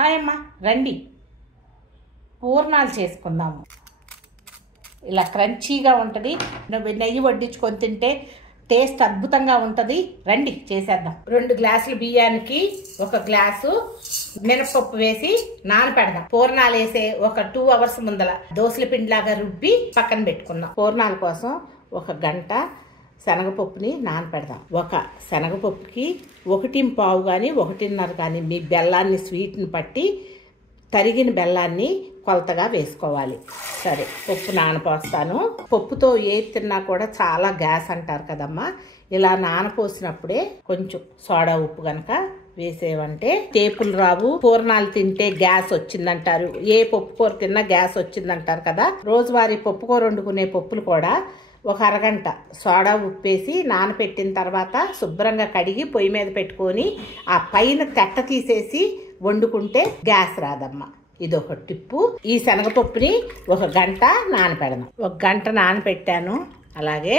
Hi అమ్మ, రండి పూర్ణాలు చేసుకుందాము. ఇలా క్రంచీగా ఉంటుంది. నెయ్యి వడ్డించుకొని తింటే టేస్ట్ అద్భుతంగా ఉంటుంది. రండి చేసేద్దాం. 2 గ్లాసులు బియ్యానికి 1 గ్లాసు మినపప్పు వేసి నానపెడదాం. పూర్ణాలు వేసే ఒక 2 అవర్స్ ముందల దోసల పిండిలాగా రుబ్బి పక్కన పెట్టుకుందాం. పూర్ణాల కోసం 1 గంట శనగపప్పుని నానపెడదాం. ఒక శనగపప్పుకి 1.25 కానీ 1.5 కానీ మీ బెల్లాన్ని స్వీట్ని పట్టి తరిగిన బెల్లాన్ని కొలతగా వేసుకోవాలి. సరే, పప్పు నానపోస్తాను. పప్పుతో ఏది తిన్నా కూడా చాలా గ్యాస్ అంటారు కదమ్మా. ఇలా నానపోసినప్పుడే కొంచెం సోడా ఉప్పు కనుక వేసేవంటే టేపులు రావు. పూర్ణాలు తింటే గ్యాస్ వచ్చిందంటారు. ఏ పప్పు కూర తిన్నా గ్యాస్ వచ్చిందంటారు కదా. రోజువారీ పప్పు కూర వండుకునే పప్పులు కూడా 1 అరగంట సోడా ఉప్పేసి నానపెట్టిన తర్వాత శుభ్రంగా కడిగి పొయ్యి మీద పెట్టుకొని ఆ పైన తెట్ట తీసేసి వండుకుంటే గ్యాస్ రాదమ్మా. ఇదొక టిప్పు. ఈ శనగపప్పుని 1 గంట నానపెడదాం. 1 గంట నానపెట్టాను. అలాగే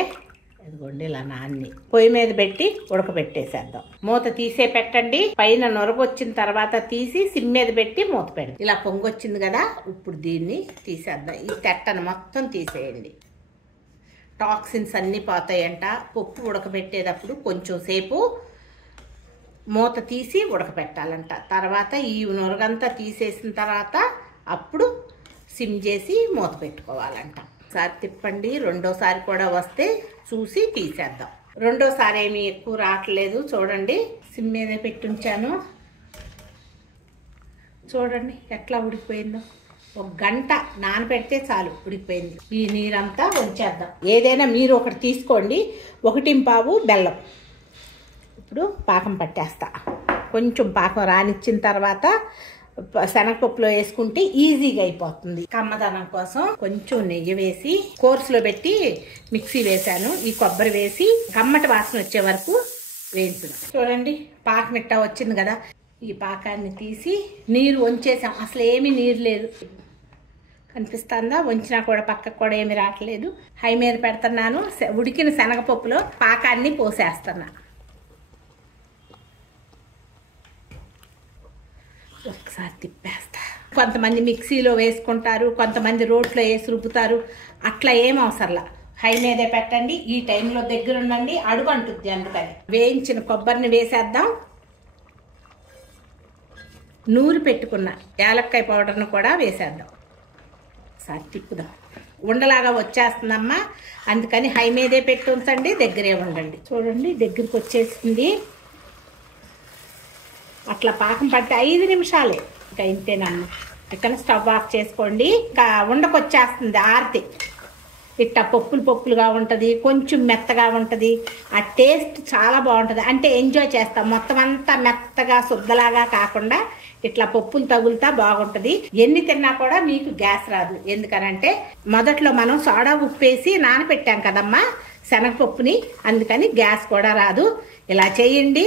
ఇదిగోండి ఇలా నాన్ని పొయ్యి మీద పెట్టి ఉడకబెట్టేసేద్దాం. మూత తీసే పెట్టండి. పైన నొరగొచ్చిన తర్వాత తీసి సిమ్ మీద పెట్టి మూత పెడదాం. ఇలా పొంగొచ్చింది కదా, ఇప్పుడు దీన్ని తీసేద్దాం. ఈ తెట్టను మొత్తం తీసేయండి. టాక్సిన్స్ అన్నీ పోతాయంట. పప్పు ఉడకబెట్టేటప్పుడు కొంచెం సేపు మూత తీసి ఉడకబెట్టాలంట. తర్వాత ఈ నొరగంతా తీసేసిన తర్వాత అప్పుడు సిమ్ చేసి మూత పెట్టుకోవాలంట. ఒకసారి తిప్పండి. రెండోసారి కూడా వస్తే చూసి తీసేద్దాం. రెండోసారి ఏమీ ఎక్కువ రావట్లేదు. చూడండి, సిమ్ మీద పెట్టి ఉంచాను. చూడండి ఎట్లా ఉడికిపోయిందో. 1 గంట నానబెడితే చాలు, ఉడికిపోయింది. ఈ నీరంతా ఉంచేద్దాం. ఏదైనా మీరు ఒకటి తీసుకోండి. 1.25 బెల్లం. ఇప్పుడు పాకం పట్టేస్తా. కొంచెం పాకం రానిచ్చిన తర్వాత శనగపప్పులో వేసుకుంటే ఈజీగా అయిపోతుంది. కమ్మదనం కోసం కొంచెం నెయ్యి వేసి కోర్సులో పెట్టి మిక్సీ వేసాను. ఈ కొబ్బరి వేసి కమ్మటి వాసన వచ్చే వరకు వేయించుదాం. చూడండి పాకం ఇట్టా వచ్చింది కదా. ఈ పాకాన్ని తీసి నీరు వంచేసాం. అసలు ఏమీ నీరు లేదు. కనిపిస్తుందా? వంచినా కూడా పక్కకు కూడా ఏమి రావట్లేదు. హై మీద పెడుతున్నాను. ఉడికిన శనగపప్పులో పాకాన్ని పోసేస్తున్నా. ఒకసారి తిప్పేస్తా. కొంతమంది మిక్సీలో వేసుకుంటారు, కొంతమంది రోట్లో వేసి రుబ్బుతారు. అట్లా ఏం అవసరంలా. హై మీదే పెట్టండి. ఈ టైంలో దగ్గర ఉండండి, అడుగు అంటుంది. అందుకని వేయించిన కొబ్బరిని వేసేద్దాం. నూరి పెట్టుకున్న యాలక్కాయ పౌడర్ను కూడా వేసేద్దాం. ఒకసారి తిప్పుదాం. ఉండలాగా వచ్చేస్తుందమ్మా. అందుకని హై మీదే పెట్టి ఉంచండి, దగ్గరే ఉండండి. చూడండి దగ్గరికి వచ్చేసింది. అట్లా పాకం పట్టి 5 నిమిషాలే. ఇంకా ఇంతేనమ్మా. ఇక్కడ స్టవ్ ఆఫ్ చేసుకోండి. ఇంకా ఉండకొచ్చేస్తుంది ఆరితే. ఇట్లా పప్పులుగా ఉంటుంది, కొంచెం మెత్తగా ఉంటుంది. ఆ టేస్ట్ చాలా బాగుంటుంది. అంటే ఎంజాయ్ చేస్తాం. మొత్తం అంతా మెత్తగా శుద్ధలాగా కాకుండా ఇట్లా పప్పులు తగులుతా బాగుంటుంది. ఎన్ని తిన్నా కూడా మీకు గ్యాస్ రాదు. ఎందుకనంటే మొదట్లో మనం సోడా ఉప్పేసి నానపెట్టాం కదమ్మా శనగపప్పుని. అందుకని గ్యాస్ కూడా రాదు. ఇలా చేయండి,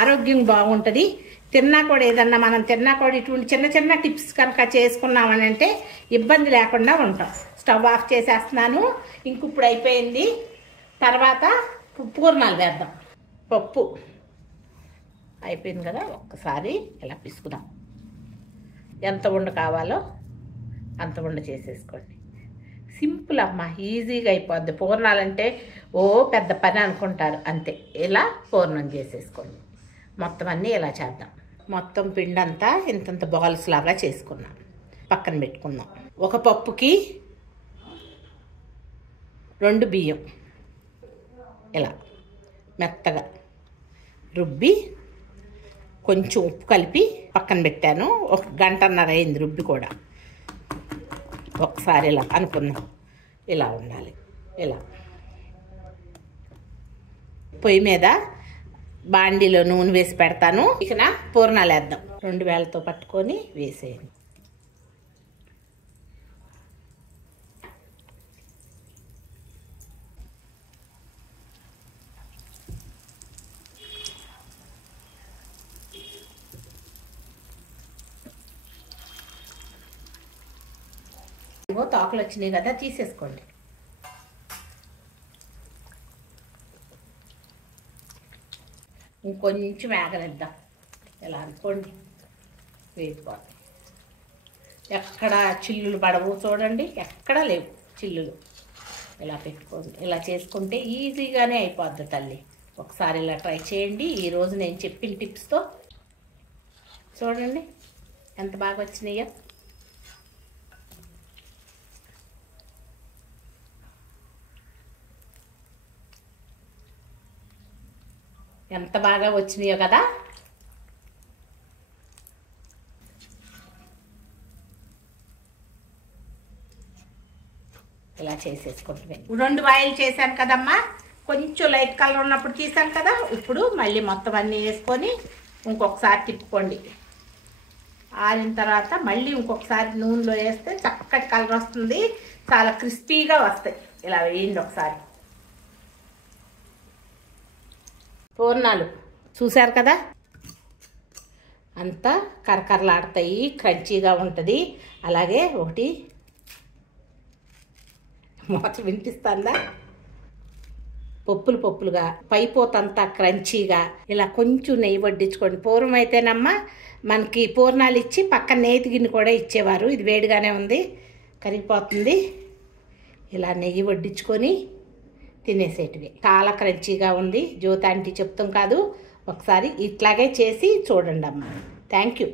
ఆరోగ్యం బాగుంటుంది. తిన్నా కూడా ఏదన్నా మనం తిన్నా కూడా ఇటువంటి చిన్న చిన్న టిప్స్ కనుక చేసుకున్నామని అంటే ఇబ్బంది లేకుండా ఉంటాం. స్టవ్ ఆఫ్ చేసేస్తున్నాను. ఇంకిప్పుడు అయిపోయింది. తర్వాత పూర్ణాలు వేద్దాం. పప్పు అయిపోయింది కదా. ఒక్కసారి ఇలా పిసుకుదాం. ఎంత ఉండ కావాలో అంత ఉండ చేసేసుకోండి. సింపుల్ అమ్మా, ఈజీగా అయిపోద్ది. పూర్ణాలంటే ఓ పెద్ద పని అనుకుంటారు. అంతే, ఇలా పూర్ణం చేసేసుకోండి. మొత్తం అన్నీ ఇలా చేద్దాం. మొత్తం పిండంతా ఇంతంత బాల్స్ లాగా చేసుకున్నాం. పక్కన పెట్టుకుందాం. 1 పప్పుకి 2 బియ్యం ఇలా మెత్తగా రుబ్బి కొంచెం ఉప్పు కలిపి పక్కన పెట్టాను. 1 గంటన్నర అయింది రుబ్బి కూడా. ఒకసారి ఇలా అనుకుందాం. ఇలా ఉండాలి. ఇలా పొయ్యి మీద బాండీలో నూనె వేసి పెడతాను. ఇక పూర్ణాలు వేద్దాం. 2 వేలతో పట్టుకొని వేసేయండి. తోకలు వచ్చినాయి కదా, తీసేసుకోండి. ఇంకొంచెం వేగనిద్దాం. ఇలా అనుకోండి. వేగిపోతాయి. ఎక్కడ చిల్లులు పడవు చూడండి, ఎక్కడ లేవు చిల్లులు. ఇలా పెట్టుకోండి, ఇలా చేసుకుంటే ఈజీగానే అయిపోద్ది తల్లి. ఒకసారి ఇలా ట్రై చేయండి. ఈరోజు నేను చెప్పిన టిప్స్తో చూడండి ఎంత బాగా వచ్చినాయో. ఎంత బాగా వచ్చినాయో కదా. ఇలా చేసేసుకుంటుంది. 2 వాయిల్ చేశాను కదమ్మా, కొంచెం లైట్ కలర్ ఉన్నప్పుడు తీసాను కదా. ఇప్పుడు మళ్ళీ మొత్తం అన్నీ వేసుకొని ఇంకొకసారి తిప్పుకోండి. ఆరిన తర్వాత మళ్ళీ ఇంకొకసారి నూనెలో వేస్తే చక్కటి కలర్ వస్తుంది, చాలా క్రిస్పీగా వస్తాయి. ఇలా వేయండి ఒకసారి. పూర్ణాలు చూశారు కదా, అంతా కరకరలాడతాయి, క్రంచీగా ఉంటుంది. అలాగే ఒకటి మూత వినిపిస్తుందా, పప్పులుగా పైపోతంతా క్రంచీగా. ఇలా కొంచెం నెయ్యి వడ్డించుకోండి. పూర్వం అయితేనమ్మా మనకి పూర్ణాలు ఇచ్చి పక్కన నేతి గిన్నె కూడా ఇచ్చేవారు. ఇది వేడిగానే ఉంది, కరిగిపోతుంది. ఇలా నెయ్యి వడ్డించుకొని తినేసేటివి. చాలా క్రంచీగా ఉంది. జ్యోతి ఆంటీ చెప్తాం కాదు, ఒకసారి ఇట్లాగే చేసి చూడండి అమ్మా. Thank you.